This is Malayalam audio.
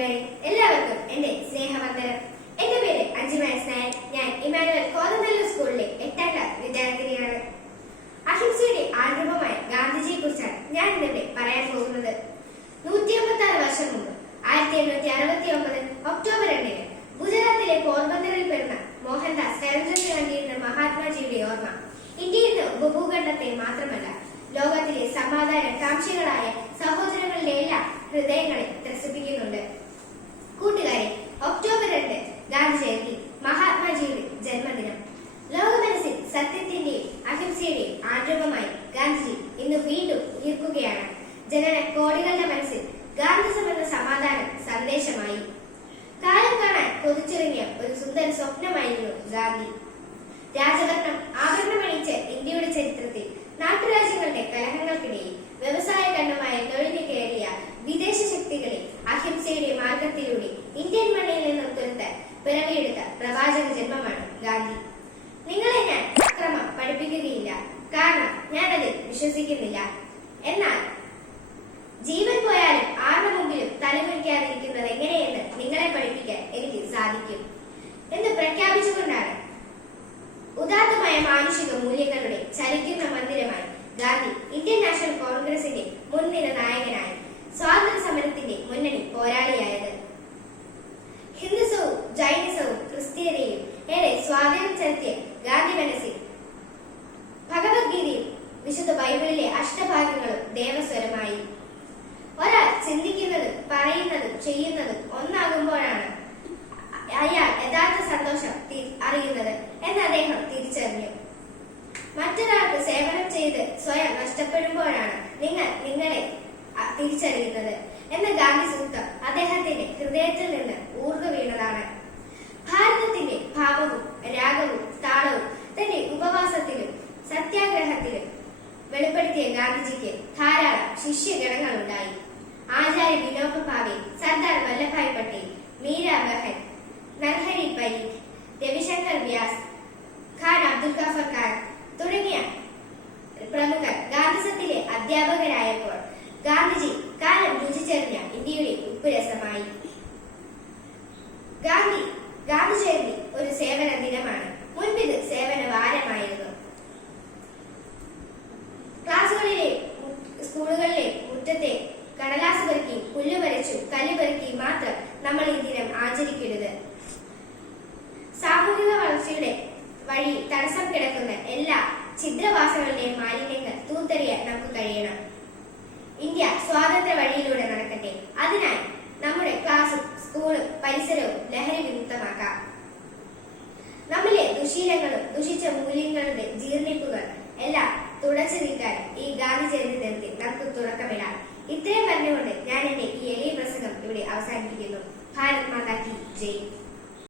കൂട്ടുകാരെ എല്ലാവർക്കും എന്റെ സ്നേഹവന്ദനം എന്റെ പേര് അഞ്ജുമ നായർ. ഞാൻ ഇമാനുവൽ കോതനല്ലൂർ സ്കൂളിലെ എട്ടാം ക്ലാസ് വിദ്യാർത്ഥിനിയാണ്. അഹിംസയുടെ ആഗ്രഹമായ ഗാന്ധിജിയെ കുറിച്ചാണ് ഞാൻ ഇന്നിവിടെ പറയാൻ പോകുന്നത്. നൂറ്റി അമ്പത്തി ആറ് വർഷം മുമ്പ് ആയിരത്തി എണ്ണൂറ്റി അറുപത്തി ഒമ്പത് ഒക്ടോബർ രണ്ടിന് ഗുജറാത്തിലെ പോർബന്ദറിൽ പിറന്ന മോഹൻദാസ് കരംചന്ദ് ഗാന്ധിയെന്ന മഹാത്മാജിയുടെ ഓർമ്മ ഇന്ത്യയുടെ ഉപഭൂഖണ്ഡത്തെ മാത്രമല്ല ലോകത്തിലെ സമാധാന കാംക്ഷികളായ സഹോദരങ്ങളുടെ എല്ലാ ഹൃദയങ്ങളെ ത്രസിപ്പിക്കുന്നുണ്ട് കൂട്ടുകാരെ ഒക്ടോബർ രണ്ട് ഗാന്ധി ജയന്തി മഹാത്മാജിയുടെ ജന്മദിനം ലോകമനസ്സിൽ സത്യത്തിന്റെയും അഹിംസയുടെയും ആഗ്രഹമായി ഗാന്ധിജി ഇന്ന് വീണ്ടും ഉയർക്കുകയാണ് ജനന കോടികളുടെ മനസ്സിൽ ഗാന്ധിസം എന്ന സമാധാനം സന്ദേശമായി. കാലം കാണാൻ കൊതിച്ചിറങ്ങിയ ഒരു സുന്ദര സ്വപ്നമായിരുന്നു ഗാന്ധി. രാജകർണം ആഭരണമണിയിച്ച ഇന്ത്യയുടെ ചരിത്രത്തിൽ നാട്ടുരാജ്യങ്ങളുടെ കലഹങ്ങൾക്കിടയിൽ വ്യവസായ കണ്ണുമായ തൊഴിലിന് കയറിയ വിദേശ ശക്തികളെ അഹിംസയുടെ മാർഗത്തിലൂടെ ഇന്ത്യൻ മണ്ണിൽ നിന്നും തുരത്താൻ പിറവിയെടുത്ത പ്രവാചക ജന്മമാണ് ഗാന്ധി. നിങ്ങളെ ഞാൻ അക്രമം പഠിപ്പിക്കുകയില്ല. കാരണം ഞാനതിൽ വിശ്വസിക്കുന്നില്ല. എന്നാൽ ജീവൻ പോയാലും ആരുടെ മുമ്പിലും തലമുറിക്കാതിരിക്കുന്നത് എങ്ങനെയെന്ന് നിങ്ങളെ പഠിപ്പിക്കാൻ എനിക്ക് സാധിക്കും എന്ന് പ്രഖ്യാപിച്ചുകൊണ്ടാണ്. ഉദാത്തമായ മാനുഷിക മൂല്യങ്ങളുടെ ചലിക്കുന്ന മന്ദിരമായി ഗാന്ധി ഇന്ത്യൻ നാഷണൽ കോൺഗ്രസിന്റെ മുൻനിര നായകനായി സ്വാതന്ത്ര്യ സമരത്തിന്റെ മുന്നണി പോരാളിയായത്. ഹിന്ദുസവും ജൈനിസവും ക്രിസ്തീയതയും ഏറെ സ്വാധീനം ചെലുത്തിയ ഗാന്ധി മനസ്സിൽ ഭഗവത്ഗീതയും വിശുദ്ധ ബൈബിളിലെ അഷ്ടഭാഗങ്ങളും ദേവസ്വരമായി. ചിന്തിക്കുന്നതും പറയുന്നത് ചെയ്യുന്നത് ഒന്നാകുമ്പോഴാണ് അയാൾ യഥാർത്ഥ സന്തോഷം അറിയുന്നത് എന്ന് അദ്ദേഹം തിരിച്ചറിഞ്ഞു. മറ്റൊരാൾക്ക് സേവനം ചെയ്ത് സ്വയം നഷ്ടപ്പെടുമ്പോഴാണ് നിങ്ങൾ നിങ്ങളെ തിരിച്ചറിയുന്നത് എന്ന ഗാന്ധി സൂത്രം അദ്ദേഹത്തിന്റെ ഹൃദയത്തിൽ നിന്ന് ഊർന്നു വീണതാണ്. ഭാരതത്തിന്റെ ഭാവവും രാഗവും താളവും തന്റെ ഉപവാസത്തിലും സത്യാഗ്രഹത്തിലും വെളിപ്പെടുത്തിയ ഗാന്ധിജിക്ക് ധാരാളം ശിഷ്യഗണങ്ങളുണ്ടായി. ആചാര്യ വിനോബ ഭാവെ സർദാർ വല്ലഭായ് പട്ടേൽ മീര ബഹൻ നർഹരി പരീഖ് രവിശങ്കർ വ്യാസ് ഖാൻ അബ്ദുൽ ഗഫർ ഖാൻ തുടങ്ങിയ പ്രമുഖർ ഗാന്ധിസത്തിലെ അധ്യാപകരായപ്പോൾ ഗാന്ധിജി കാലം രുചിച്ചെറിഞ്ഞ ഇന്ത്യയുടെ ഉപ്പുരസമായി. ഗാന്ധി ഗാന്ധി ജയന്തി വഴി തടസ്സം കിടക്കുന്ന എല്ലാ ഛിദ്രവാസങ്ങളുടെയും മാലിന്യങ്ങൾ തൂത്തെറിയാൻ നമുക്ക് കഴിയണം. ഇന്ത്യ സ്വാതന്ത്ര്യ വഴിയിലൂടെ നടക്കട്ടെ. അതിനായി നമ്മുടെ ക്ലാസും സ്കൂളും പരിസരവും ലഹരി വിമുക്തമാക്കാം. നമ്മിലെ ദുശീലങ്ങളും ദുഷിച്ച മൂല്യങ്ങളുടെ ജീർണിപ്പുകൾ എല്ലാം തുടച്ചു നീക്കാൻ ഈ ഗാന്ധി ജയന്തി ദിനത്തിൽ നമുക്ക് തുടക്കമിടാം. ഇത്രയും പറഞ്ഞുകൊണ്ട് ഞാൻ എന്റെ ഈ എളിയ പ്രസംഗം ഇവിടെ അവസാനിപ്പിക്കുന്നു. ഭാരത് മാതാ കി ജയ്.